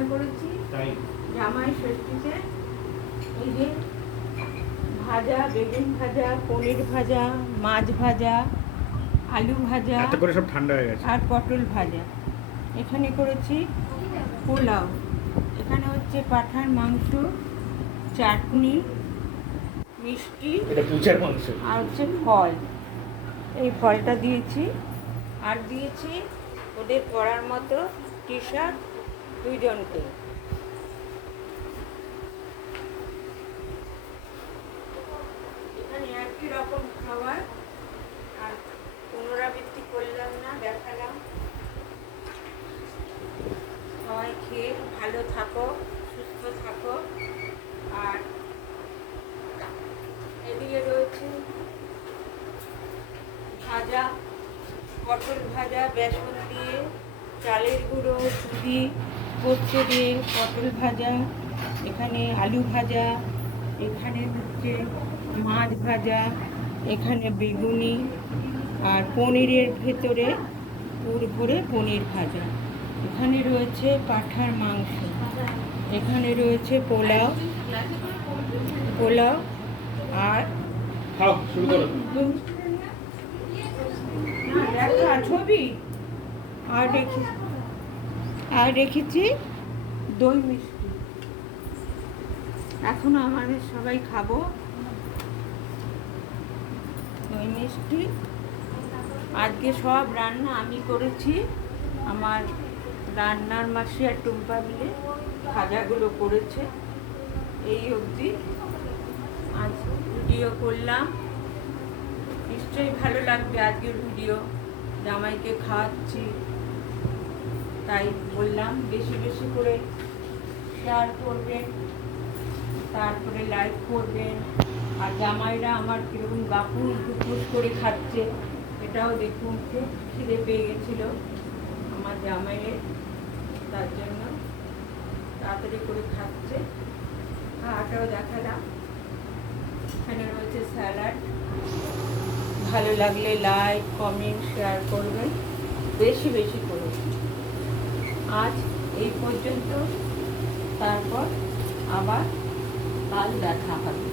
রান্না করেছি জামাই ষষ্ঠীতে। এই যে ভাজা, বেগুন ভাজা, পনির ভাজা, মাছ ভাজা, আলু ভাজা, এত করে সব ঠান্ডা হয়ে গেছে। আর পটল ভাজা। এখানে করেছি পোলাও। এখানে হচ্ছে পাঁঠার মাংস, চাটনি, মিষ্টি, এটা পুঁচার মাংস। আর হচ্ছে ফল। এই ফলটা দিয়েছি। আর দিয়েছি ওদের পরার মতো টি শার্ট দুইজনকে। এখানে একই রকম খাবার, আর পুনরাবৃত্তি করলাম না, দেখালাম। সবাই খেয়ে ভালো থাকো, সুস্থ থাকো। আর এদিকে রয়েছে ভাজা, পটল ভাজা বেসন দিয়ে, চালের গুঁড়ো, সুজি, পোস্ত দিয়ে পটল ভাজা। এখানে আলু ভাজা, এখানে হচ্ছে মাছ ভাজা, এখানে বেগুনি, আর পনিরের ভেতরে পুর ভরে পনির ভাজা। এখানে রয়েছে পাঁঠার মাংস, এখানে রয়েছে পোলাও, আর খাও, শুরু করো। ছবি আর রেখেছি দই মিষ্টি। এখন আমাদের সবাই খাবো দই মিষ্টি। আজকে সব রান্না আমি করেছি। আমার রান্নার মাসি আর টুম্পা মিলে ভাজাগুলো করেছে। এই অবধি আজ ভিডিও করলাম। নিশ্চয়ই ভালো লাগবে আজকের ভিডিও। জামাইকে খাওয়াচ্ছি, তাই বললাম বেশি বেশি করে শেয়ার করবেন, তারপরে লাইক করবেন। আর জামাইরা আমার কীরকম বাপুর টুকুস করে খাচ্ছে এটাও দেখুন। খুব খিদে পেয়ে গেছিলো আমার জামাইয়ের, তার জন্য তাড়াতাড়ি করে খাচ্ছে। খাওয়াটাও দেখালাম। এখানে রয়েছে স্যালাড। ভালো লাগলে লাইক, কমেন্ট, শেয়ার করবেন বেশি বেশি করে। আজ এই পর্যন্ত, তারপর আবার কাল দেখা হবে।